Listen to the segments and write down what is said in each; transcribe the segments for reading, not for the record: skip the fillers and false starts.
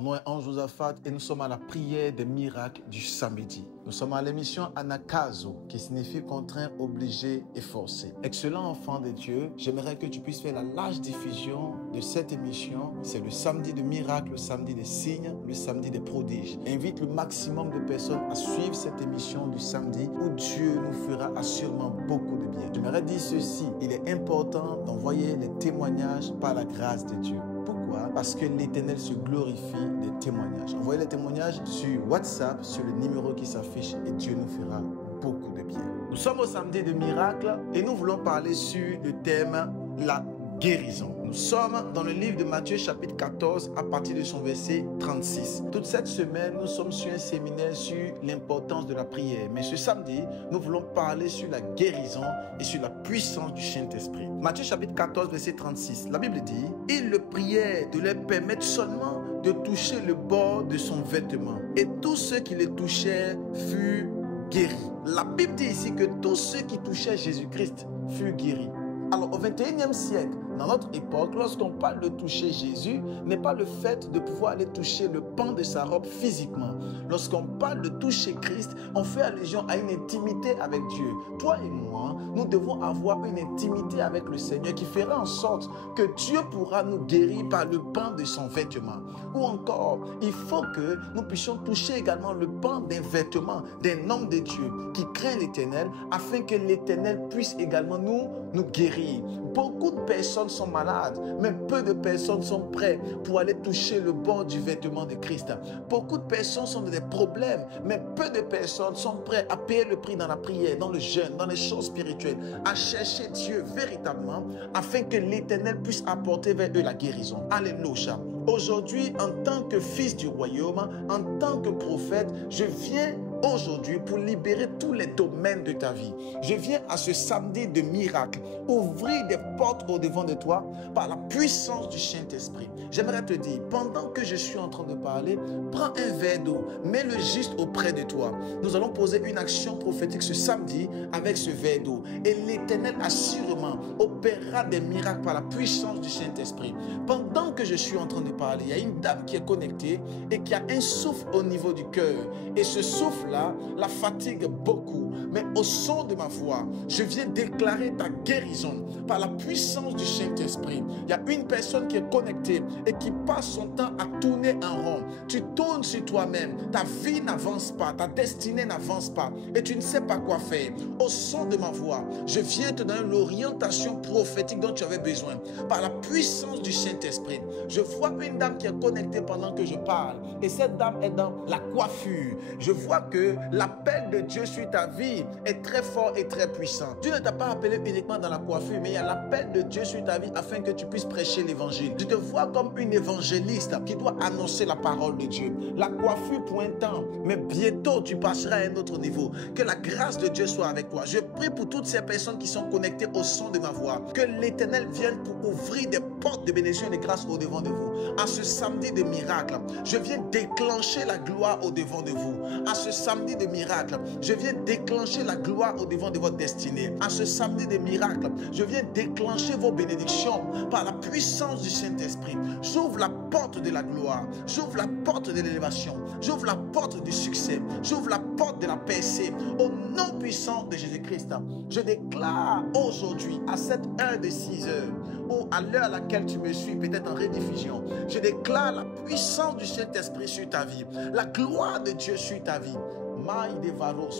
Mon nom est Ange Josaphat et nous sommes à la prière des miracles du samedi. Nous sommes à l'émission Anakazo, qui signifie contraint, obligé et forcé. Excellent enfant de Dieu, j'aimerais que tu puisses faire la large diffusion de cette émission. C'est le samedi de miracles, le samedi des signes, le samedi des prodiges. Invite le maximum de personnes à suivre cette émission du samedi où Dieu nous fera assurément beaucoup de bien. J'aimerais dire ceci, il est important d'envoyer les témoignages par la grâce de Dieu. Pourquoi? Parce que l'Éternel se glorifie des témoignages. Envoyez les témoignages sur WhatsApp, sur le numéro qui s'affiche et Dieu nous fera beaucoup de bien. Nous sommes au samedi de miracles et nous voulons parler sur le thème la guérison. Nous sommes dans le livre de Matthieu chapitre 14 à partir de son verset 36. Toute cette semaine, nous sommes sur un séminaire sur l'importance de la prière. Mais ce samedi, nous voulons parler sur la guérison et sur la puissance du Saint-Esprit. Matthieu chapitre 14 verset 36. La Bible dit, ils le prièrent de leur permettre seulement de toucher le bord de son vêtement. Et tous ceux qui le touchèrent furent guéris. La Bible dit ici que tous ceux qui touchaient Jésus-Christ furent guéris. Alors, au 21e siècle, dans notre époque, lorsqu'on parle de toucher Jésus, n'est pas le fait de pouvoir aller toucher le pan de sa robe physiquement. Lorsqu'on parle de toucher Christ, on fait allusion à une intimité avec Dieu. Toi et moi, nous devons avoir une intimité avec le Seigneur qui fera en sorte que Dieu pourra nous guérir par le pan de son vêtement. Ou encore, il faut que nous puissions toucher également le pan d'un vêtement d'un homme de Dieu qui craint l'Éternel, afin que l'Éternel puisse également nous guérir. Beaucoup de personnes sont malades, mais peu de personnes sont prêtes pour aller toucher le bord du vêtement de Christ. Beaucoup de personnes sont dans des problèmes, mais peu de personnes sont prêtes à payer le prix dans la prière, dans le jeûne, dans les choses spirituelles, à chercher Dieu véritablement, afin que l'Éternel puisse apporter vers eux la guérison. Alléluia. Aujourd'hui, en tant que fils du royaume, en tant que prophète, je viens aujourd'hui pour libérer tous les domaines de ta vie. Je viens à ce samedi de miracle ouvrir des portes au-devant de toi par la puissance du Saint-Esprit. J'aimerais te dire, pendant que je suis en train de parler, prends un verre d'eau, mets-le juste auprès de toi. Nous allons poser une action prophétique ce samedi avec ce verre d'eau. Et l'Éternel assurément opérera des miracles par la puissance du Saint-Esprit. Pendant que je suis en train de parler, il y a une dame qui est connectée et qui a un souffle au niveau du cœur. Et ce souffle-là la fatigue beaucoup. Mais au son de ma voix, je viens déclarer ta guérison par la puissance du Saint-Esprit. Il y a une personne qui est connectée et qui passe son temps à tourner en rond. Tu tournes sur toi-même. Ta vie n'avance pas. Ta destinée n'avance pas. Et tu ne sais pas quoi faire. Au son de ma voix, je viens te donner l'orientation prophétique dont tu avais besoin. Par la puissance du Saint-Esprit. Je vois une dame qui est connectée pendant que je parle. Et cette dame est dans la coiffure. Je vois que l'appel de Dieu sur ta vie est très fort et très puissant. Dieu ne t'a pas appelé uniquement dans la coiffure, mais il y a l'appel de Dieu sur ta vie afin que tu puisses prêcher l'évangile. Je te vois comme une évangéliste qui doit annoncer la parole de Dieu. La coiffure pour un temps, mais bientôt tu passeras à un autre niveau. Que la grâce de Dieu soit avec toi. Je prie pour toutes ces personnes qui sont connectées au son de ma voix. Que l'Éternel vienne pour ouvrir des portes de bénédiction et de grâce au devant de vous. À ce samedi de miracle, je viens déclencher la gloire au devant de vous. À ce samedi de miracle, je viens déclencher la gloire au devant de votre destinée. À ce samedi de miracle, je viens déclencher vos bénédictions par la puissance du Saint-Esprit. J'ouvre la porte de la gloire. J'ouvre la porte de l'élévation. J'ouvre la porte du succès. J'ouvre la porte de la percée. Au nom puissant de Jésus-Christ, je déclare aujourd'hui, à cette heure de 6 heures, ou à l'heure à laquelle tu me suis, peut-être en rediffusion, je déclare la puissance du Saint-Esprit sur ta vie. La gloire de Dieu sur ta vie.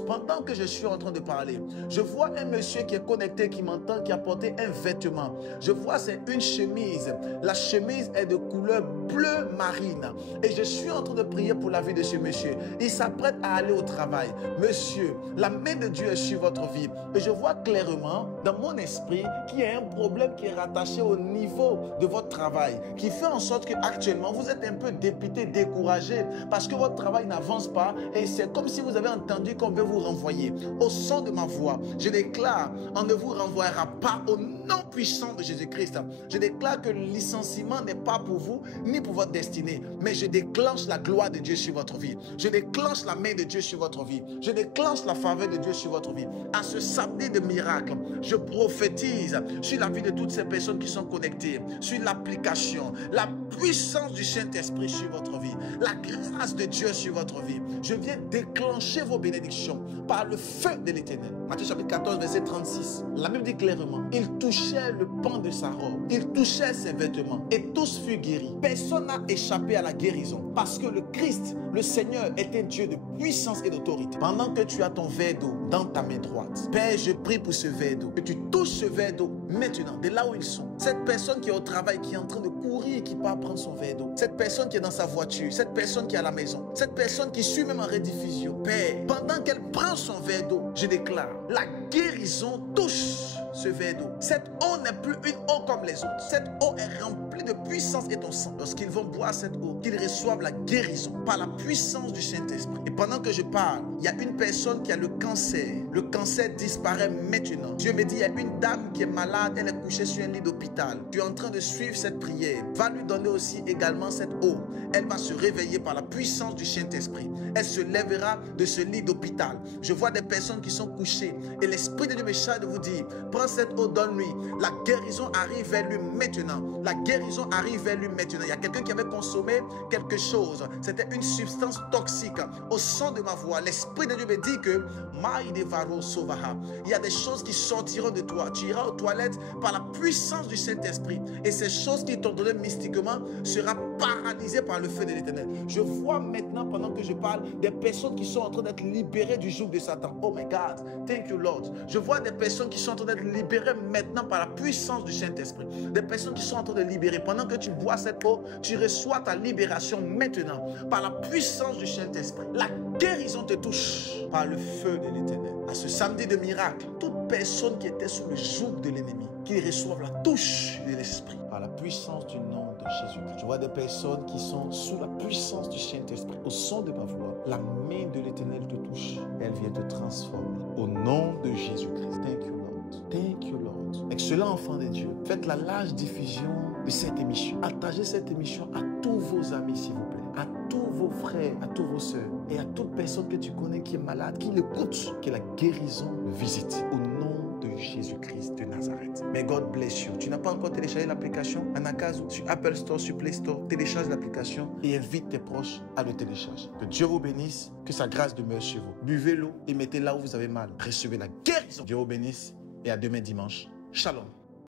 Pendant que je suis en train de parler, je vois un monsieur qui est connecté, qui m'entend, qui a porté un vêtement. Je vois c'est une chemise. La chemise est de couleur bleu marine. Et je suis en train de prier pour la vie de ce monsieur. Il s'apprête à aller au travail. Monsieur, la main de Dieu est sur votre vie. Et je vois clairement dans mon esprit qu'il y a un problème qui est rattaché au niveau de votre travail, qui fait en sorte qu'actuellement vous êtes un peu dépité, découragé, parce que votre travail n'avance pas et c'est comme si vous avez entendu qu'on veut vous renvoyer, au son de ma voix, je déclare, on ne vous renvoyera pas au nom puissant de Jésus-Christ. Je déclare que le licenciement n'est pas pour vous, ni pour votre destinée, mais je déclenche la gloire de Dieu sur votre vie. Je déclenche la main de Dieu sur votre vie. Je déclenche la faveur de Dieu sur votre vie. À ce samedi de miracle, je prophétise sur la vie de toutes ces personnes qui sont connectées, sur l'application, la puissance du Saint-Esprit sur votre vie, la grâce de Dieu sur votre vie. Je viens déclencher vos bénédictions par le feu de l'Éternel. Matthieu chapitre 14, verset 36. La Bible dit clairement, il touchait le pan de sa robe, il touchait ses vêtements et tous furent guéris. Personne n'a échappé à la guérison parce que le Christ, le Seigneur, est un Dieu de puissance et d'autorité. Pendant que tu as ton verre d'eau dans ta main droite, Père, je prie pour ce verre d'eau, que tu touches ce verre d'eau maintenant, de là où ils sont. Cette personne qui est au travail, qui est en train de courir et qui part prendre son verre d'eau. Cette personne qui est dans sa voiture, cette personne qui est à la maison, cette personne qui suit même en rediffusion. Père, pendant qu'elle prend son verre d'eau, je déclare, la guérison touche ce verre d'eau. Cette eau n'est plus une eau comme les autres. Cette eau est remplie de puissance et ton sang. Lorsqu'ils vont boire cette eau, qu'ils reçoivent la guérison par la puissance du Saint-Esprit. Et pendant que je parle, il y a une personne qui a le cancer. Le cancer disparaît maintenant. Dieu me dit, il y a une dame qui est malade, elle est couchée sur un lit d'hôpital. Tu es en train de suivre cette prière. Va lui donner aussi également cette eau. Elle va se réveiller par la puissance du Saint-Esprit. Elle se lèvera de ce lit d'hôpital. Je vois des personnes qui sont couchées et l'Esprit de Dieu me charge de vous dire, prends cette eau, donne-lui. La guérison arrive vers lui maintenant. La guérison arrive vers lui maintenant. Il y a quelqu'un qui avait consommé quelque chose. C'était une substance toxique. Au son de ma voix, l'Esprit de Dieu me dit que il y a des choses qui sortiront de toi. Tu iras aux toilettes par la puissance du Saint-Esprit. Et ces choses qui t'ont donné mystiquement seront paralysées par le feu de l'Éternel. Je vois maintenant, pendant que je parle, des personnes qui sont en train d'être libérées du joug de Satan. Oh my God, thank you Lord. Je vois des personnes qui sont en train d'être libérées maintenant par la puissance du Saint-Esprit. Des personnes qui sont en train de libérer. Pendant que tu bois cette eau, tu reçois ta libération maintenant par la puissance du Saint-Esprit. La guérison te touche par le feu de l'Éternel. À ce samedi de miracle, toute personne qui était sous le joug de l'ennemi, qu'ils reçoivent la touche de l'Esprit par la puissance du nom de Jésus-Christ. Je vois des personnes qui sont sous la puissance du Saint-Esprit. Au son de ma voix, la main de l'Éternel te touche. Elle vient te transformer. Au nom de Jésus-Christ. Thank you, Lord. Thank you, Lord. Excellent enfant de Dieu. Faites la large diffusion de cette émission. Partagez cette émission à tous vos amis, s'il vous plaît. À tous vos frères, à tous vos sœurs et à toute personne que tu connais qui est malade, qui l'écoute, que la guérison le visite. Au nom de Jésus-Christ de Nazareth. May God bless you. Tu n'as pas encore téléchargé l'application Anakazo sur Apple Store, sur Play Store. Télécharge l'application et invite tes proches à le télécharger. Que Dieu vous bénisse, que sa grâce demeure sur vous. Buvez l'eau et mettez là où vous avez mal. Recevez la guérison. Dieu vous bénisse et à demain dimanche. Shalom.